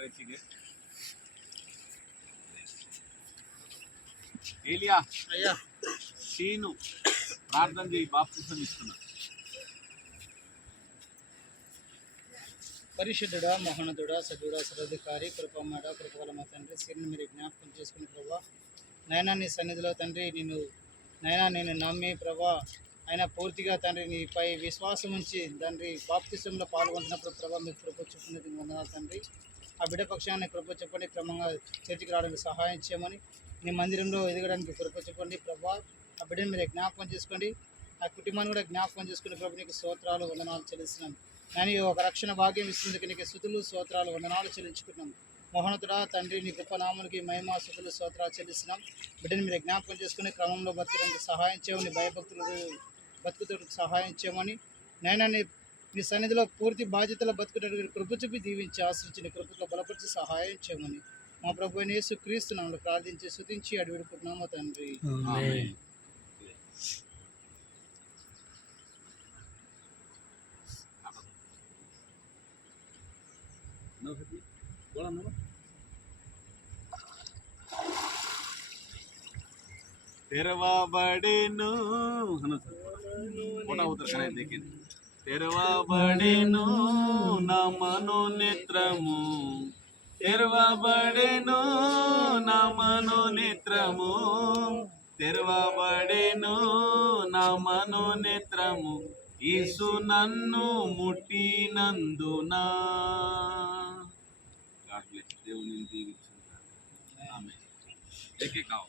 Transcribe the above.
రెచ్చిగే ఏలియా అయ్యా సీను ప్రార్థన చేయి, బాప్తిసం ఇస్తున్నా. పరిశుద్ధుడా, మహోన్నతుడా, సజుడా, సర్వాధికారి, కృపమ్మడ, కృపగల మా తండ్రి, సిరిని మీరు జ్ఞాపకం చేసుకుని ప్రభా నైనా నీ సన్నిధిలో తండ్రి నేను నమ్మి ప్రభా అయినా పూర్తిగా తండ్రి నీపై విశ్వాసం ఉంచి తండ్రి బాప్తిసంలో పాల్గొంటున్నప్పుడు ప్రభా మీకు కృప చూపున్నది వందనాలు తండ్రి. ఆ బిడ్డ పక్షాన్ని కృప చెప్పండి, క్రమంగా చేతికి రావడానికి సహాయం చేయమని, నీ మందిరంలో ఎదగడానికి కృప చెప్పండి ప్రభా. ఆ బిడ్డను మీరు జ్ఞాపకం చేసుకోండి, ఆ కుటుంబాన్ని కూడా జ్ఞాపకం చేసుకుని ప్రభు నీకు స్తోత్రాలు వందనాలు చెల్లిస్తున్నాం. నేను ఒక రక్షణ భాగ్యం ఇస్తున్నందుకు నీకు స్తుతులు స్తోత్రాలు వందనాలు చెల్లించుకుంటున్నాం. మోహనతుడా తండ్రి నీ గొప్ప నామానికి మహిమా స్తుతులు స్తోత్రాలు చెల్లిస్తున్నాం. బిడ్డని మీరు జ్ఞాపకం చేసుకుని క్రమంలో బతకడానికి సహాయం చేయమని, భయభక్తులు బతుకుతూ సహాయం చేయమని, నైనా నీ సన్నిధిలో పూర్తి బాధ్యతలు బతుకుటకు కృప చూపి దీవించి ఆశ్రయించి నీ కృపతో బలపరిచి సహాయం చేయమని మా ప్రభు అయిన యేసు క్రీస్తు నామములో ప్రార్థించి స్తుతించి అడివిడుకుంటున్నాము తండ్రి. తెరవబడెను తెరవబడెను నా మనోనేత్రము, తెరవబడెను నా మనోనేత్రము, తెరవబడెను నా మనోనేత్రము, యేసు నన్ను ముట్టినందునా. దేవుని దీవించుగాక. ఆమేన్.